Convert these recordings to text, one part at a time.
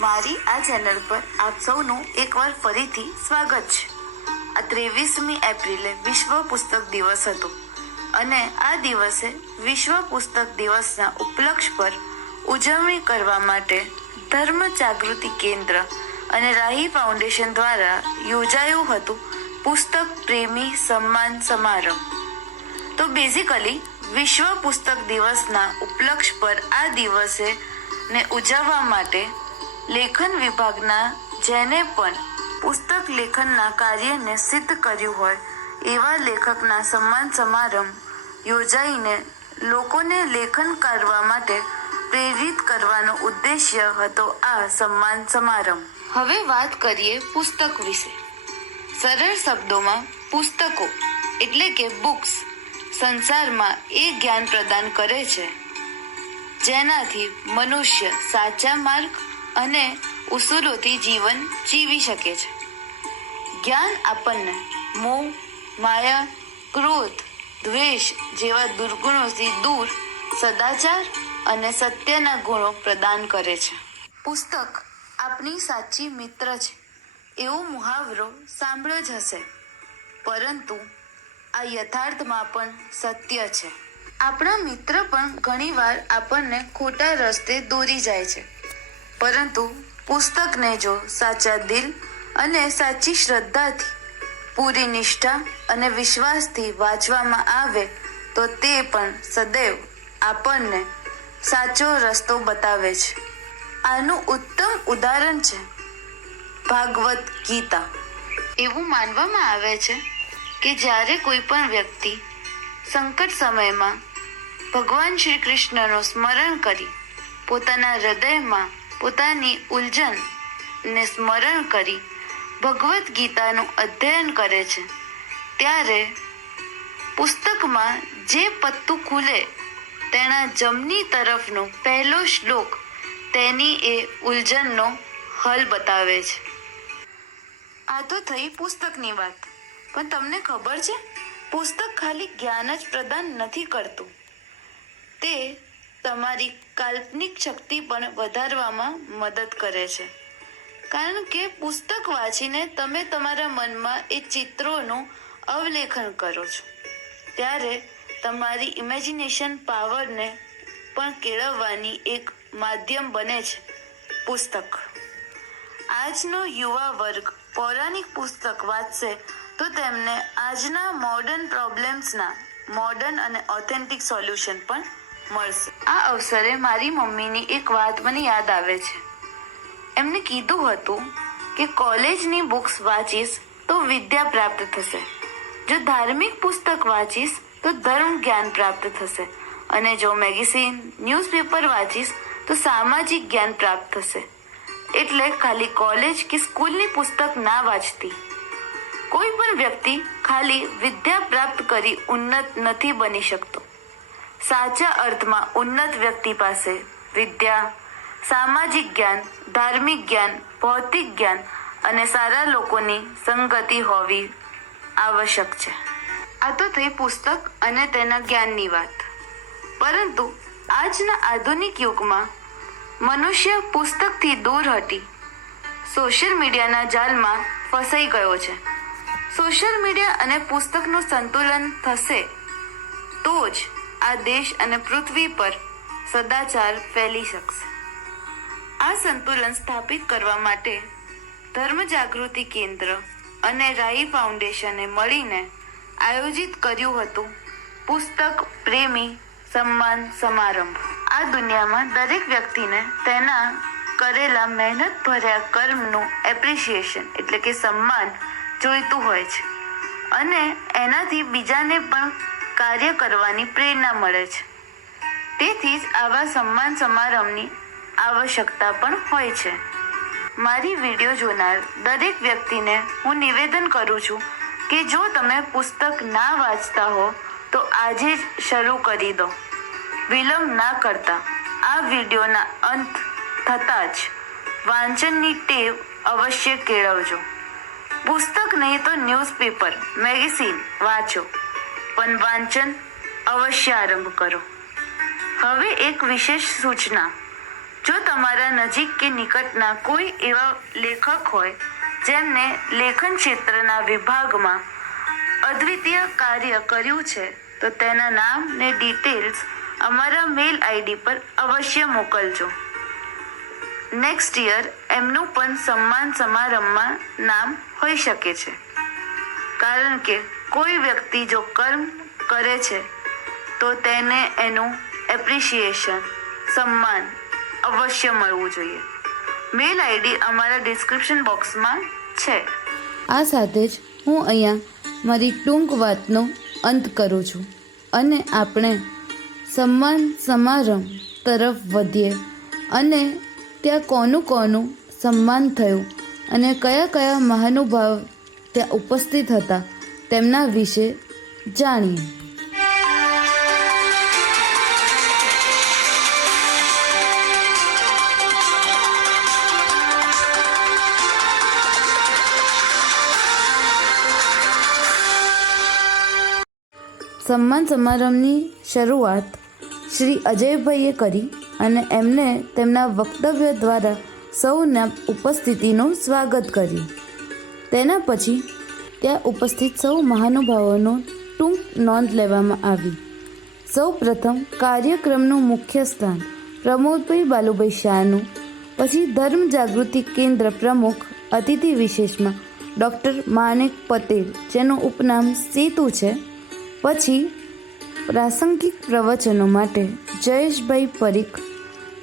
મારી આ ચેનલ પર આપ સૌનું એકવાર ફરીથી સ્વાગત છે. આ 23મી એપ્રિલે વિશ્વ પુસ્તક દિવસ હતો અને આ દિવસે વિશ્વ પુસ્તક દિવસના ઉપલક્ષ પર ઉજવણી કરવા માટે ધર્મ જાગૃતિ કેન્દ્ર અને રાહી ફાઉન્ડેશન દ્વારા યોજાયું હતું પુસ્તક પ્રેમી સન્માન સમારંભ. તો બેઝિકલી વિશ્વ પુસ્તક દિવસના ઉપલક્ષ પર આ દિવસે ને ઉજવવા માટે લેખન વિભાગના જેને પણ પુસ્તક લેખનના કાર્યને સિદ્ધ કર્યું હોય એવા લેખકના સન્માન સમારંભ યોજાઈને લોકોને લેખન કરવા માટે પ્રેરિત કરવાનો ઉદ્દેશ્ય હતો આ સન્માન સમારંભ. હવે વાત કરીએ પુસ્તક વિશે. સરળ શબ્દોમાં પુસ્તકો એટલે કે બુક્સ સંસારમાં એ જ્ઞાન પ્રદાન કરે છે જેનાથી મનુષ્ય સાચા માર્ગ અને ઉસૂલોથી જીવન જીવી શકે છે. જ્ઞાન આપણને મોહ, માયા, ક્રોધ, દ્વેષ જેવા દુર્ગુણોથી દૂર સદાચાર અને સત્યના ગુણો પ્રદાન કરે છે. પુસ્તક આપણી સાચી મિત્ર છે એવો મુહાવરો સાંભળ્યો જ હશે, પરંતુ આ યથાર્થમાં પણ સત્ય છે. આપણા મિત્ર પણ ઘણીવાર આપણને ખોટા રસ્તે દોરી જાય છે, પરંતુ પુસ્તકને જો સાચા દિલ અને સાચી શ્રદ્ધાથી પૂરી નિષ્ઠા અને વિશ્વાસથી વાંચવામાં આવે તો તે પણ સદૈવ આપણને સાચો રસ્તો બતાવે છે. આનું ઉત્તમ ઉદાહરણ છે ભાગવત ગીતા. એવું માનવામાં આવે છે કે જ્યારે કોઈ પણ વ્યક્તિ સંકટ સમયમાં ભગવાન શ્રી કૃષ્ણનું સ્મરણ કરી પોતાના હૃદયમાં પોતાની ઉલઝનને સ્મરણ કરી ભગવદ્ ગીતાનું અધ્યયન કરે છે ત્યારે પુસ્તકમાં જે પત્તું ખુલે તેના જમણી તરફનો પહેલો શ્લોક તેની એ ઉલઝનનો હલ બતાવે છે. આ તો થઈ પુસ્તકની વાત, પણ તમને ખબર છે પુસ્તક ખાલી જ્ઞાન જ પ્રદાન નથી કરતું, તે તમારી કાલ્પનિક શક્તિ પણ વધારવામાં મદદ કરે છે. કારણ કે પુસ્તક વાંચીને તમે તમારા મનમાં એ ચિત્રોનું અવલેખન કરો છો ત્યારે તમારી ઇમેજિનેશન પાવરને પણ કેળવવાની એક માધ્યમ બને છે પુસ્તક. આજનો યુવા વર્ગ પૌરાણિક પુસ્તક વાંચશે તો તેમને આજના મોડર્ન પ્રોબ્લેમ્સના મોડર્ન અને ઓથેન્ટિક સોલ્યુશન પણ મળશે. આ અવસરે મારી મમ્મીની એક વાત મને યાદ આવે છે. એમને કીધું હતું કે કોલેજની બુક્સ વાંચીશ તો વિદ્યા પ્રાપ્ત થશે, જો ધાર્મિક પુસ્તક વાંચીશ તો ધર્મ જ્ઞાન પ્રાપ્ત થશે, અને જો મેગેઝિન ન્યૂઝપેપર વાંચીશ તો સામાજિક જ્ઞાન પ્રાપ્ત થશે. એટલે ખાલી કોલેજ કે સ્કૂલની પુસ્તક ના વાંચતી. કોઈ પણ વ્યક્તિ ખાલી વિદ્યા પ્રાપ્ત કરી ઉન્નત નથી બની શકતો. સાચા અર્થમાં ઉન્નત વ્યક્તિ પાસે વિદ્યા, સામાજિક જ્ઞાન, ધાર્મિક જ્ઞાન, ભૌતિક જ્ઞાન અને સારા લોકોની સંગતિ હોવી આવશ્યક છે. આ તો થઈ પુસ્તક અને તેના જ્ઞાનની વાત. પરંતુ આજના આધુનિક યુગમાં મનુષ્ય પુસ્તકથી દૂર હટી સોશિયલ મીડિયાના જાળમાં ફસાઈ ગયો છે. સોશિયલ મીડિયા અને પુસ્તકનું સંતુલન થશે તો જ આ દેશ અને પૃથ્વી પર સદાચાર ફેલી શકશે. આ સંતુલન સ્થાપિત કરવા માટે ધર્મ જાગૃતિ કેન્દ્ર અને રાહી ફાઉન્ડેશને મળીને આયોજિત કર્યું હતું પુસ્તક પ્રેમી સન્માન સમારંભ. આ દુનિયામાં દરેક વ્યક્તિને તેના કરેલા મહેનત ભર્યા કર્મનું એપ્રિસિએશન એટલે કે સન્માન જોઈતું હોય છે, અને એનાથી બીજાને પણ કાર્ય કરવાની પ્રેરણા મળે છે. તેથી જ આવા સન્માન સમારંભની આવશ્યકતા પણ હોય છે. મારી વિડીયો જોનાર દરેક વ્યક્તિને હું નિવેદન કરું છું કે જો તમે પુસ્તક ના વાંચતા હો તો આજે જ શરૂ કરી દો. વિલંબ ના કરતા આ વિડીયોના અંત થતાં જ વાંચનની ટેવ અવશ્ય કેળવજો. પુસ્તક નહીં તો ન્યૂઝપેપર, મેગેઝિન વાંચો, પણ વાંચન અવશ્ય આરંભ કરો. હવે એક વિશેષ સૂચના. જો તમારા નજીક કે નિકટના કોઈ એવા લેખક હોય જેમને લેખન ક્ષેત્રના વિભાગમાં અદ્વિતીય કાર્ય કર્યું છે તો તેના નામ ને ડિટેલ્સ અમારા મેલ આઈડી પર અવશ્ય મોકલજો. નેક્સ્ટ યર એમનું પણ સન્માન સમારંભમાં નામ હોઈ શકે છે, કારણ કે કોઈ વ્યક્તિ જો કર્મ કરે છે તો તેને એનું એપ્રિશિએશન, સન્માન અવશ્ય મળવું જોઈએ. મેલ આઈડી અમારા ડિસ્ક્રિપ્શન બોક્સમાં છે. આ સાથે જ હું અહીંયા મારી ટૂંક વાતનો અંત કરું છું અને આપણે સન્માન સમારંભ તરફ વધીએ અને ત્યાં કોનું સન્માન થયું અને કયા કયા મહાનુભાવ ત્યાં ઉપસ્થિત હતા તેમના વિશે જાણીએ. સન્માન સમારંભની શરૂઆત શ્રી અજયભાઈએ કરી અને એમને તેમના વક્તવ્ય દ્વારા સૌના ઉપસ્થિતિનું સ્વાગત કર્યું. તેના પછી ત્યાં ઉપસ્થિત સૌ મહાનુભાવોનું ટૂંક નોંધ લેવામાં આવી. સૌ પ્રથમ કાર્યક્રમનું મુખ્ય સ્થાન પ્રમોદભાઈ બાલુભાઈ શાહનું, પછી ધર્મ જાગૃતિ કેન્દ્ર પ્રમુખ અતિથિ વિશેષમાં ડૉક્ટર માણેક પટેલ, જેનું ઉપનામ સેતુ છે. પછી પ્રાસંગિક પ્રવચનો માટે જયેશભાઈ પરીખ,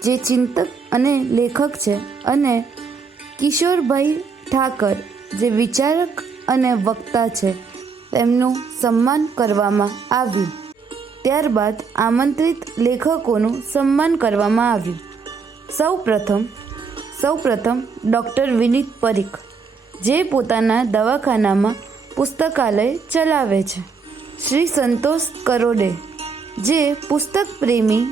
જે ચિંતક અને લેખક છે, અને કિશોરભાઈ ઠાકર, જે વિચારક અને વક્તા છે, તેમનું સન્માન કરવામાં આવ્યું. ત્યારબાદ આમંત્રિત લેખકોનું સન્માન કરવામાં આવ્યું. સૌ પ્રથમ ડૉક્ટર વિનીત પરીખ, જે પોતાના દવાખાનામાં પુસ્તકાલય ચલાવે છે. શ્રી સંતોષ કરોડે, જે પુસ્તક પ્રેમી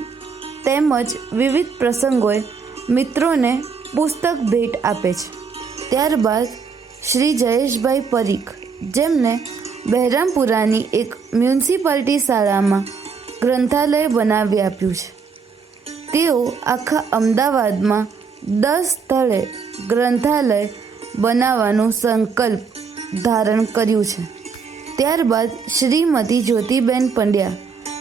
તેમજ વિવિધ પ્રસંગોએ મિત્રોને પુસ્તક ભેટ આપે છે. ત્યારબાદ શ્રી જયેશભાઈ પરીખ, જેમને બહેરામપુરાની એક મ્યુનિસિપાલિટી શાળામાં ગ્રંથાલય બનાવી આપ્યું છે. તેઓ આખા અમદાવાદમાં 10 સ્થળે ગ્રંથાલય બનાવવાનું સંકલ્પ ધારણ કર્યું છે. ત્યારબાદ શ્રીમતી જ્યોતિબેન પંડ્યા,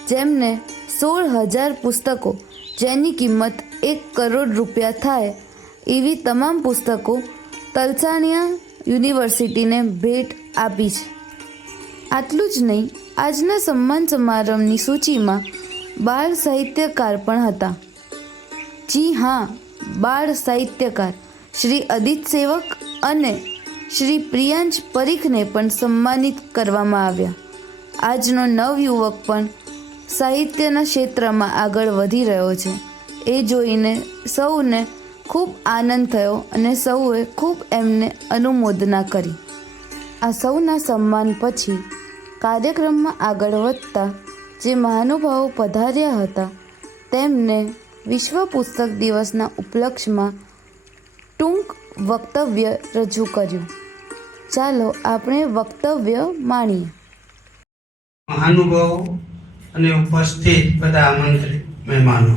જેમને 16,000 પુસ્તકો, જેની કિંમત 1 કરોડ રૂપિયા થાય એવી તમામ પુસ્તકો તલસાણિયા યુનિવર્સિટીને ભેટ આપી છે. આટલું જ નહીં, આજના સન્માન સમારંભની સૂચિમાં બાળ સાહિત્યકાર પણ હતા. જી હા, બાળ સાહિત્યકાર શ્રી અદિત સેવક અને શ્રી પ્રિયાંશ પરીખને પણ સન્માનિત કરવામાં આવ્યા. આજનો નવયુવક પણ સાહિત્યના ક્ષેત્રમાં આગળ વધી રહ્યો છે. એ જોઈને સૌને ખૂબ આનંદ થયો અને સૌએ ખૂબ એમને અનુમોદના કરી. આ સૌના સન્માન પછી કાર્યક્રમમાં આગળ વધતા જે મહાનુભાવો પધાર્યા હતા તેમને વિશ્વ પુસ્તક દિવસના ઉપલક્ષમાં ટૂંક વક્તવ્ય રજૂ કર્યું. ચાલો આપણે વક્તવ્ય માણીએ. મહાનુભાવો અને ઉપસ્થિત બધા આમંત્રિત મહેમાનો,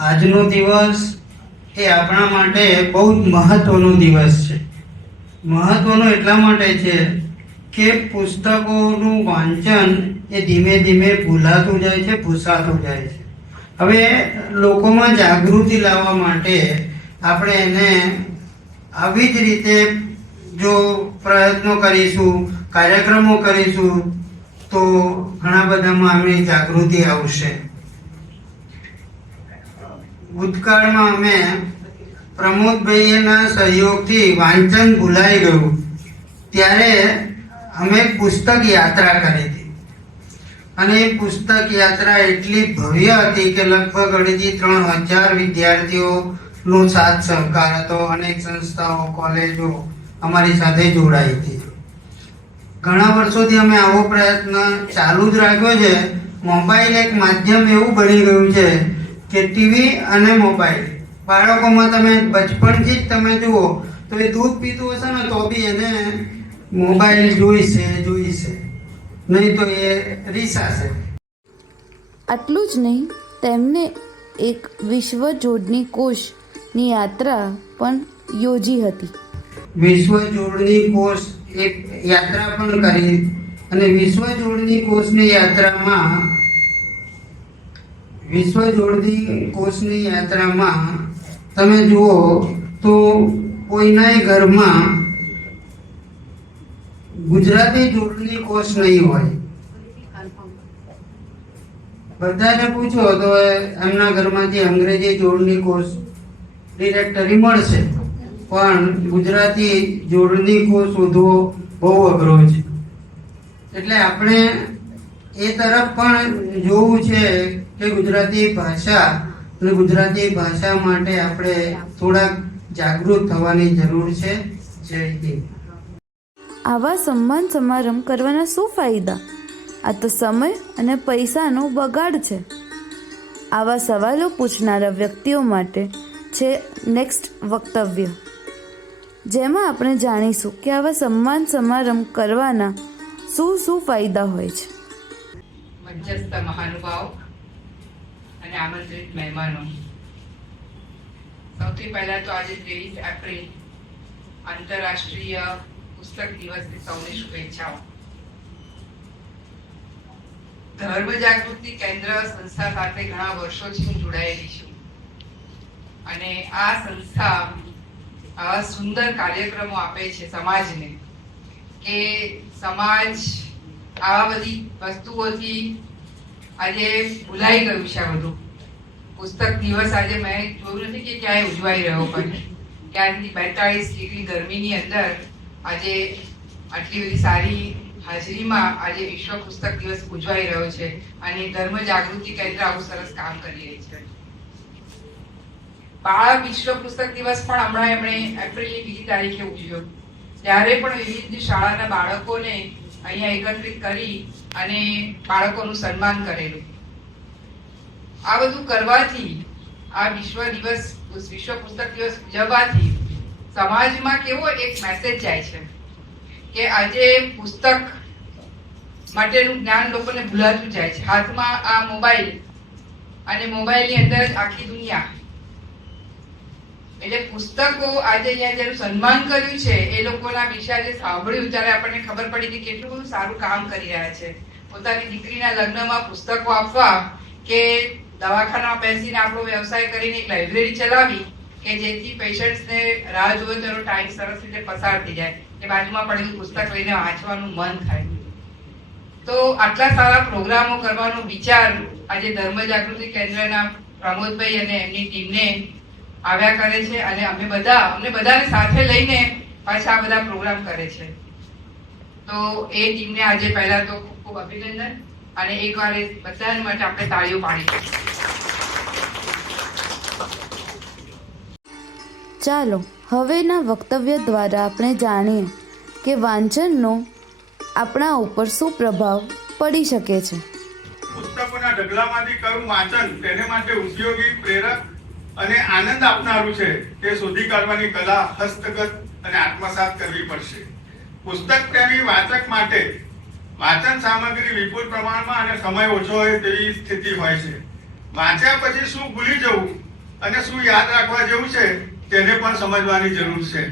આજનો દિવસ એ આપણા માટે બહુ જ મહત્વનો દિવસ છે. મહત્વનો એટલા માટે છે કે પુસ્તકોનું વાંચન એ ધીમે ધીમે ભૂલાતું જાય છે, ભૂસાતું જાય છે. હવે લોકોમાં જાગૃતિ લાવવા માટે આપણે એને આવી જ રીતે જો પ્રયત્નો કરીશું, કાર્યક્રમો કરીશું તો ઘણા બધામાં આપણી જાગૃતિ આવશે. ભૂતકાળમાં અમે પ્રમોદભાઈના સહયોગથી વાંચન ભૂલાઈ ગયું ત્યારે અમે પુસ્તક યાત્રા કરી હતી અને એ પુસ્તક યાત્રા એટલી ભવ્ય હતી કે લગભગ 2,500-3,000 વિદ્યાર્થીઓનો સાથ સહકાર હતો. અનેક સંસ્થાઓ, કોલેજો અમારી સાથે જોડાઈ હતી. ઘણા વર્ષોથી અમે આવો પ્રયત્ન ચાલુ જ રાખ્યો છે. મોબાઈલ એક માધ્યમ એવું બની ગયું છે કે ટીવી અને મોબાઈલ, બાળકોમાં તમે બચપણથી જ તમે જુઓ તો એ દૂધ પીતું હશે ને તો બી એને મોબાઈલ જોઈશે, નહીં તો એ રીસાશે. આટલું જ નહીં, તેમને એક વિશ્વ જોડણી કોષની યાત્રા પણ યોજી હતી. વિશ્વ જોડણી કોષ એક યાત્રા પણ કરી અને વિશ્વ જોડણી કોષની યાત્રામાં તમે જુઓ તો કોઈનાય ઘરમાં ગુજરાતી જોડણી કોષ નહીં હોય. બધાને પૂછો તો એમના ઘરમાંથી અંગ્રેજી જોડણી કોષ ડિરેક્ટરી મળશે, પણ ગુજરાતી જોડણી કોષ શોધવો બહુ અઘરો છે. એટલે આપણે એ તરફ પણ જોવું છે કે ગુજરાતી ભાષા અને ગુજરાતી ભાષા માટે આપણે થોડાક જાગૃત થવાની જરૂર છે. જય હિન્દ. આવા સન્માન સમારંભ કરવાના શું ફાયદા? આ તો સમય અને પૈસાનો બગાડ છે. આવા સવાલો પૂછનારા વ્યક્તિઓ માટે છે નેક્સ્ટ વક્તવ્ય, જેમાં આપણે જાણીશું કે આવા સન્માન સમારંભ કરવાના શું ફાયદા હોય છે. મંચસ્થ મહાનુભાવ અને આમંત્રિત મહેમાનો, સૌથી પહેલા તો આજે 23 એપ્રિલ આંતરરાષ્ટ્રીય પુસ્તક દિવસની સૌને શુભેચ્છાઓ. ધર્મ જાગૃતિ કેન્દ્ર સંસ્થા સાથે ઘણા વર્ષોથી હું જોડાયેલી છું અને આ સંસ્થા આવા સુંદર કાર્યક્રમો આપે છે સમાજને, કે સમાજ આવા બધી વસ્તુઓથી આજે ભૂલાઈ ગયું છે. આ બધું પુસ્તક દિવસ આજે મેં જોયું નથી કે ક્યાંય ઉજવાઈ રહ્યો, પણ ક્યાંથી 42 ડિગ્રી ગરમીની અંદર આજે આટલી બધી સારી હાજરીમાં આજે વિશ્વ પુસ્તક દિવસ ઉજવાઈ રહ્યો છે અને ધર્મ જાગૃતિ કેન્દ્ર આવું સરસ કામ કરી રહી છે. બાળ વિશ્વ પુસ્તક દિવસ પણ હમણાં એમણે એપ્રિલની 2 તારીખે ઉજવ્યો, ત્યારે પણ વિવિધ શાળાના બાળકોને અહીંયા એકત્રિત કરી અને બાળકોનું સન્માન કરેલું. આ બધું કરવાથી, આ વિશ્વ પુસ્તક દિવસ ઉજવવાથી સમાજમાં કેવો એક મેસેજ જાય છે કે આજે પુસ્તક માટેનું જ્ઞાન લોકોને ભૂલાતું જાય છે. હાથમાં આ મોબાઈલ અને મોબાઈલની અંદર જ આખી દુનિયા. એટલે પુસ્તકો આજે અહીંયા જેનું સન્માન કર્યું છે એ લોકોના વિશે આજે સાંભળ્યું ત્યારે આપણને ખબર પડી કે કેટલું બધું સારું કામ કરી રહ્યા છે. પોતાની દીકરીના લગ્નમાં પુસ્તકો આપવા કે દવાખાનામાં બેસીને આપણો વ્યવસાય કરીને એક લાઇબ્રેરી ચલાવી કે જેથી પેશન્ટ્સને રાહ જોવે તો એનો ટાઈમ સરસ રીતે પસાર થઈ જાય, કે બાજુમાં પડેલું પુસ્તક લઈને વાંચવાનું મન થાય. તો આટલા સારા પ્રોગ્રામો કરવાનો વિચાર આજે ધર્મ જાગૃતિ કેન્દ્રના પ્રમોદભાઈ અને એમની ટીમને આવ્યા કરે છે અને અમને બધાને સાથે લઈને પાછા આ બધા પ્રોગ્રામ કરે છે. તો એ ટીમને આજે પહેલા તો ખૂબ ખૂબ અભિનંદન અને એકવાર એ બધા માટે આપણે તાળીઓ પાડીએ. ચાલો હવેના વક્તવ્ય દ્વારા આપણે જાણીએ કે વાંચનનો આપણા ઉપર શું પ્રભાવ પડી શકે છે. પુસ્તકોના ઢગલામાંથી કયું વાંચન તેને માટે ઉપયોગી, પ્રેરક અને આનંદ આપનારું છે તે શોધી કાઢવાની કલા હસ્તગત અને આત્મસાત કરવી પડશે. પુસ્તક પ્રેમી વાચક માટે વાંચન સામગ્રી વિપુલ પ્રમાણમાં અને સમય ઓછો હોય તેવી સ્થિતિ હોય છે. વાંચ્યા પછી શું ભૂલી જવું અને શું યાદ રાખવા જેવું છે તેને પણ સમજવાની જરૂર છે.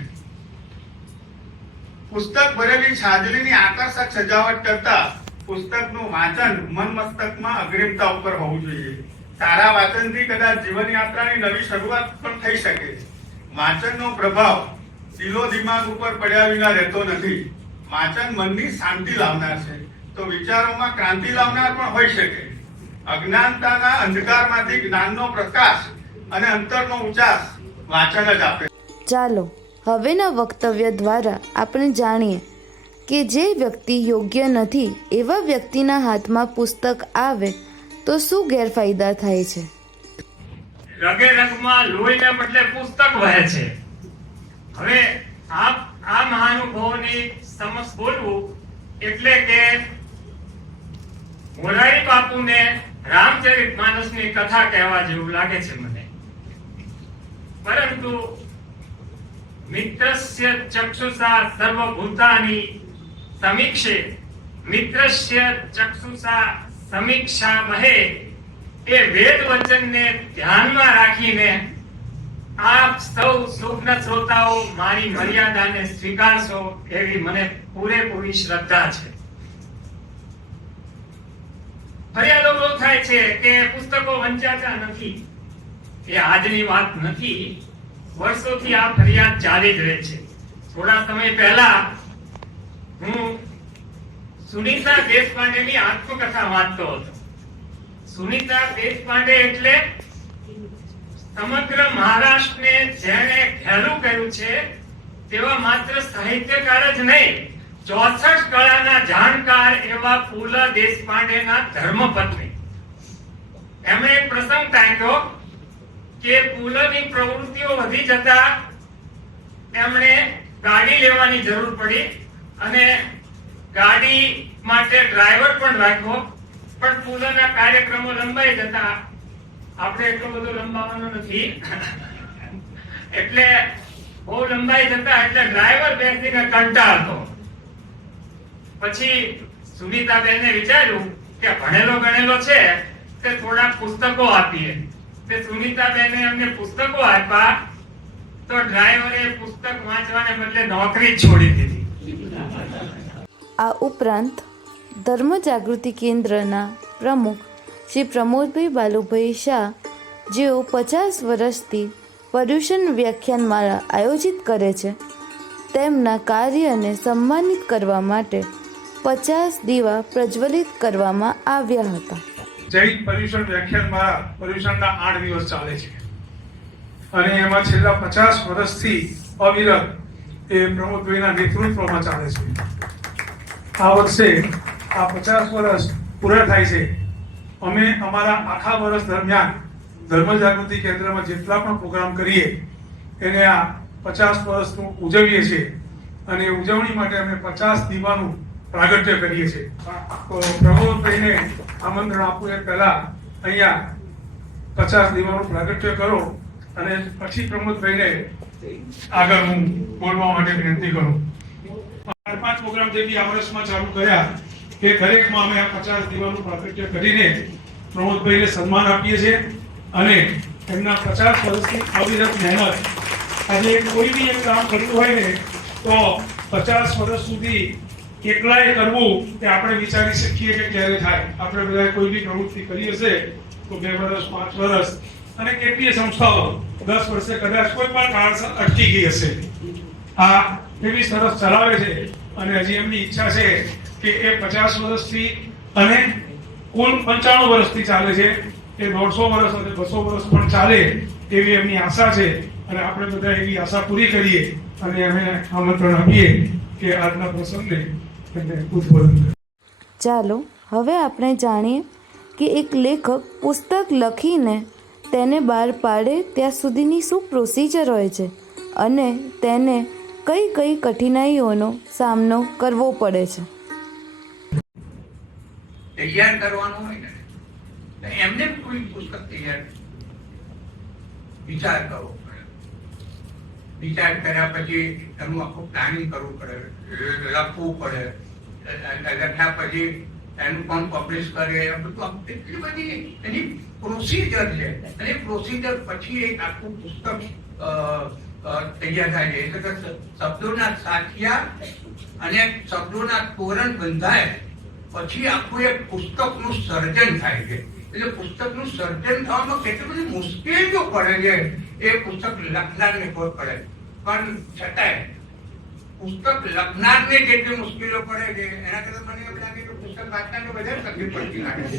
પુસ્તક ભરેલી છાજલીની આકર્ષક સજાવટ કરતા પુસ્તકનું વાંચન મન મસ્તકમાં અગ્રિમતા ઉપર હોવું જોઈએ. સારા વાંચનથી કદાચ જીવન યાત્રાની નવી શરૂઆત પણ થઈ શકે. વાંચનનો પ્રભાવ દિલો દિમાગ ઉપર પડ્યા વિના રહેતો નથી. વાંચન મનની શાંતિ લાવનાર છે તો વિચારોમાં ક્રાંતિ લાવનાર પણ હોઈ શકે. અજ્ઞાનતાના અંધકારમાંથી જ્ઞાનનો પ્રકાશ અને અંતરનો ઉજાસ વાંચન જ આપે. ચાલો હવેના વક્તવ્ય દ્વારા આપણે જાણીએ કે જે વ્યક્તિ યોગ્ય નથી એવા વ્યક્તિના હાથમાં પુસ્તક આવે તો શું ગેરફાયદા થાય છે. રગે રગમાં લોહીને બદલે પુસ્તક વહે છે. હવે આ મહાનુભાવોની સમક્ષ બોલવું એટલે કે મોરારી બાપુને રામચરિતમાનસની કથા કહેવા જેવું લાગે છે મને. પરંતુ મિત્રસ્ય ચક્ષુષા સર્વભૂતાની સમીક્ષે મિત્રસ્ય ચક્ષુષા સમીક્ષા મહે એ વેદ વચનને ધ્યાનમાં રાખીને આપ સૌ સૂક્ષ્મ શ્રોતાઓ મારી મર્યાદાને સ્વીકારશો એવી મને પૂરેપૂરી શ્રદ્ધા છે. ફરિયાદો બહુ થાય છે કે પુસ્તકો વંચાતા નથી. એ આજની વાત નથી, વર્ષોથી આ ફરિયાદ ચાલી જ રહે છે. થોડા સમય પહેલા હું સુનીતા દેશપાંડેની આત્મકથા વાંચતો હતો. સુનીતા દેશપાંડે એટલે સમગ્ર મહારાષ્ટ્રને જેણે ઘેરું કર્યું છે તેવા માત્ર સાહિત્યકાર જ નહીં, 64 કળાના જાણકાર એવા પુલ દેશપાંડેના ધર્મપત્ની. એમણે એક પ્રસંગ ટાંક્યો કે પુલની પ્રવૃત્તિઓ વધી જતા એમણે ગાડી લેવાની જરૂર પડી અને ગાડી માટે ડ્રાઈવર પણ રાખ્યો, પણ પુલના કાર્યક્રમો લંબાઈ જતા આપણે એટલો બધો લંબાવવાનો નથી એટલે બહુ લંબાઈ જતા એટલે ડ્રાઈવર બેસીને કંટાળતો. પછી સુનીતાબેને વિચાર્યું કે ભણેલો ગણેલો છે તે થોડા પુસ્તકો આપીએ. તે સુનીતાબેને અમને પુસ્તકો આપ્યા તો ડ્રાઈવરે પુસ્તક વાંચવાને બદલે નોકરી જ છોડી દીધી. આ ઉપરાંત ધર્મ જાગૃતિ કેન્દ્રના પ્રમુખ શ્રી પ્રમોદભાઈ બાલુભાઈ શાહ, જેઓ 50 વર્ષથી પર્યુષણ વ્યાખ્યાનમાળા આયોજિત કરે છે, તેમના કાર્યને સન્માનિત કરવા માટે 50 દીવા પ્રજ્વલિત કરવામાં આવ્યા હતા. જૈન પર્યુષણ વ્યાખ્યાનમાળા પર્યુષણના 8 દિવસ ચાલે છે અને એમાં છેલ્લા 50 વર્ષથી અવિરત એ પ્રમોદભાઈના નેતૃત્વમાં ચાલે છે. આ વર્ષે આ 50 વર્ષ પૂરા થાય છે. અમે અમારા આખા વર્ષ દરમિયાન ધર્મ જાગૃતિ કેન્દ્રમાં જેટલા પણ પ્રોગ્રામ કરીએ એને આ 50 વર્ષનું ઉજવીએ છીએ અને ઉજવણી માટે અમે 50 દીવાનું પ્રાગટ્ય કરીએ છીએ. તો પ્રમોદભાઈને આમંત્રણ આપવું એ પહેલા અહીંયા 50 દીવાનું પ્રાગટ્ય કરો અને પછી પ્રમોદભાઈને આગળ હું બોલવા માટે વિનંતી કરું. 4-5 પ્રોગ્રામ જે બી આ વર્ષમાં ચાલુ કર્યા કે દરેકમાં અમે આ 50 દીવાનું પ્રાગટ્ય કરીને પ્રમોદભાઈને સન્માન આપીએ છીએ અને એમના 50 વર્ષની અવિરત મહેનત. આજે કોઈ બી એક કામ કરવું હોય ને તો 50 વર્ષ સુધી એકલાએ કરવું તે આપણે વિચારી શકીએ કે ક્યારે થાય. આપણે બધા કોઈ બી પ્રવૃત્તિ કરી હશે તો 2 વર્ષ 5 વર્ષ અને કેટલીય સંસ્થાઓ 10 વર્ષે કદાચ કોઈ પણ કારણસર અટકી ગઈ હશે. આ એવી સરસ ચલાવે છે અને હજી એમની ઈચ્છા છે કે એ 50 વર્ષથી અને કુલ 95 વર્ષથી ચાલે છે. એ 150 વર્ષ અને 200 વર્ષ પણ ચાલે એવી એમની આશા છે અને આપણે બધા એવી આશા પૂરી કરીએ અને અમે આમંત્રણ આપીએ કે આજના પ્રસંગને ઉદ્બોધન કરે. ચાલો હવે આપણે જાણીએ કે એક લેખક પુસ્તક લખીને તેને બહાર પાડે ત્યાં સુધીની શું પ્રોસિજર હોય છે અને તેને કઈ કઈ કઠિનાઈઓનો સામનો કરવો પડે છે. તૈયાર કરવાનું હોય ને તો એમને કોઈ પુસ્તક તૈયાર વિચાર કરવો પડે. વિચાર કર્યા પછી એનું આખું પ્લાનિંગ કરવું પડે, લખવું પડે, લખ્યા પછી એનું કોણ પબ્લિશ કરે, બધું એટલી બધી એની પ્રોસિજર છે અને પ્રોસિજર પછી એક આખું પુસ્તક તૈયાર થાય છે. એટલે કે શબ્દોના સાથિયા અને શબ્દોના તોરણ બંધાય પછી આખું એક પુસ્તકનું સર્જન થાય છે. એટલે પુસ્તકનું સર્જન થવામાં કેટલી બધી મુશ્કેલીઓ પડે છે એ પુસ્તક લખનારને ખબર પડે, પણ છતાંય પુસ્તક લખનારને જેટલી મુશ્કેલીઓ પડે છે એના કરતા મને એમ લાગે કે પુસ્તક વાંચનારને વધારે તકલીફ પડતી લાગે છે.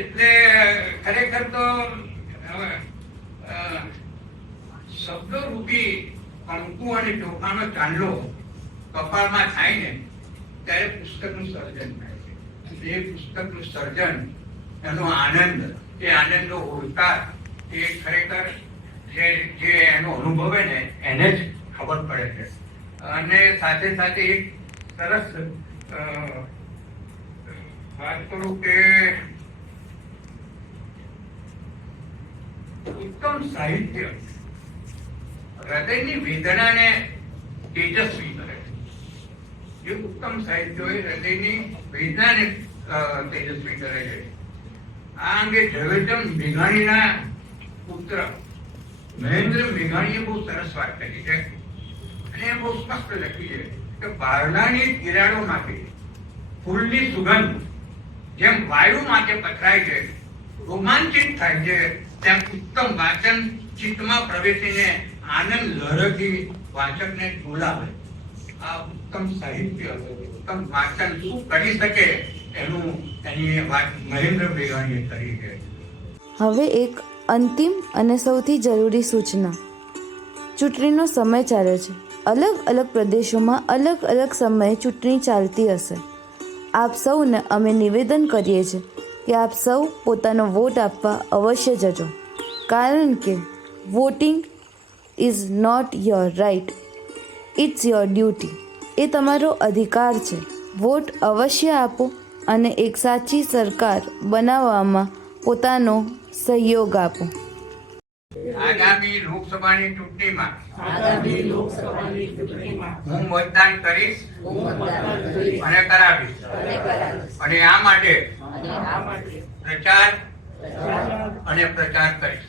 એટલે ખરેખર તો શબ્દો રૂપી કંકુ અને ચોખાનો ચાંદલો કપાળમાં થાય ને ત્યારે પુસ્તકનું સર્જન થાય છે. એ પુસ્તકનું સર્જન, એનો આનંદ, એ આનંદનો ઓળકાર એ ખરેખર જે એનો અનુભવે ને એને જ ખબર પડે છે. અને સાથે સાથે એક સરસ વાત કરું કે ઉત્તમ સાહિત્ય હૃદયની વેદનાને તેજસ્વી કરે છે. જે ઉત્તમ સાહિત્યો એ હૃદયની વેદનાને તેજસ્વી કરે છે. આ અંગે ઝવેરચંદ મેઘાણીના પુત્ર મહેન્દ્ર મેઘાણીએ બહુ સરસ વાત કરી છે અને બહુ સ્પષ્ટ લખી છે કે બારણાની તિરાડોમાંથી ફૂલની સુગંધ જેમ વાયુ માટે પથરાય છે, રોમાંચિત થાય છે, તેમ ઉત્તમ વાચન ચિત્તમાં પ્રવેશીને આનંદ લહરથી વાચકને ડોલાવે. આ ઉત્તમ સાહિત્ય, ઉત્તમ વાચન શું કરી શકે એની વાત મહેન્દ્ર મેઘાણીએ કરી છે. હવે એક અંતિમ અને સૌથી જરૂરી સૂચના. ચૂંટણીનો સમય ચાલે છે. અલગ અલગ પ્રદેશોમાં અલગ અલગ સમયે ચૂંટણી ચાલતી હશે. આપ સૌને અમે નિવેદન કરીએ છીએ કે આપ સૌ પોતાનો વોટ આપવા અવશ્ય જજો, કારણ કે voting is not your right, it's your duty. એ તમારો અધિકાર છે. વોટ અવશ્ય આપો અને એક સાચી સરકાર બનાવવામાં પોતાનો સહયોગ આપો. આગામી લોકસભાની ચૂંટણીમાં હું મતદાન કરીશ અને કરાવીશ અને આ માટે પ્રચાર કરીશ.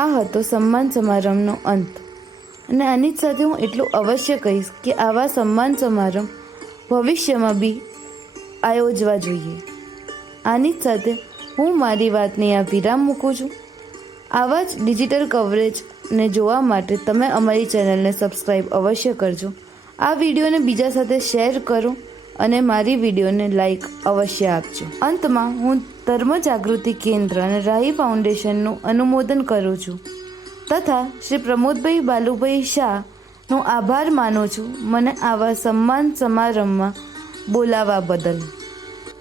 આ હતો સન્માન સમારંભનો અંત. અને આની જ સાથે હું એટલું અવશ્ય કહીશ કે આવા સન્માન સમારંભ ભવિષ્યમાં બી આયોજવા જોઈએ. આની જ સાથે હું મારી વાતને આ વિરામ મૂકું છું. આવા જ ડિજિટલ કવરેજને જોવા માટે તમે અમારી ચેનલને સબસ્ક્રાઈબ અવશ્ય કરજો. આ વિડીયોને બીજા સાથે શેર કરો અને મારી વિડીયોને લાઈક અવશ્ય આપજો. અંતમાં હું ધર્મ જાગૃતિ કેન્દ્ર અને રાહી ફાઉન્ડેશનનું અનુમોદન કરું છું તથા શ્રી પ્રમોદભાઈ બાલુભાઈ શાહનો આભાર માનું છું મને આવા સન્માન સમારંભમાં બોલાવવા બદલ.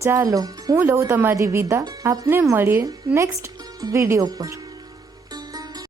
ચાલો હું લઉં તમારી વિદા. આપને મળીએ નેક્સ્ટ વિડીયો પર.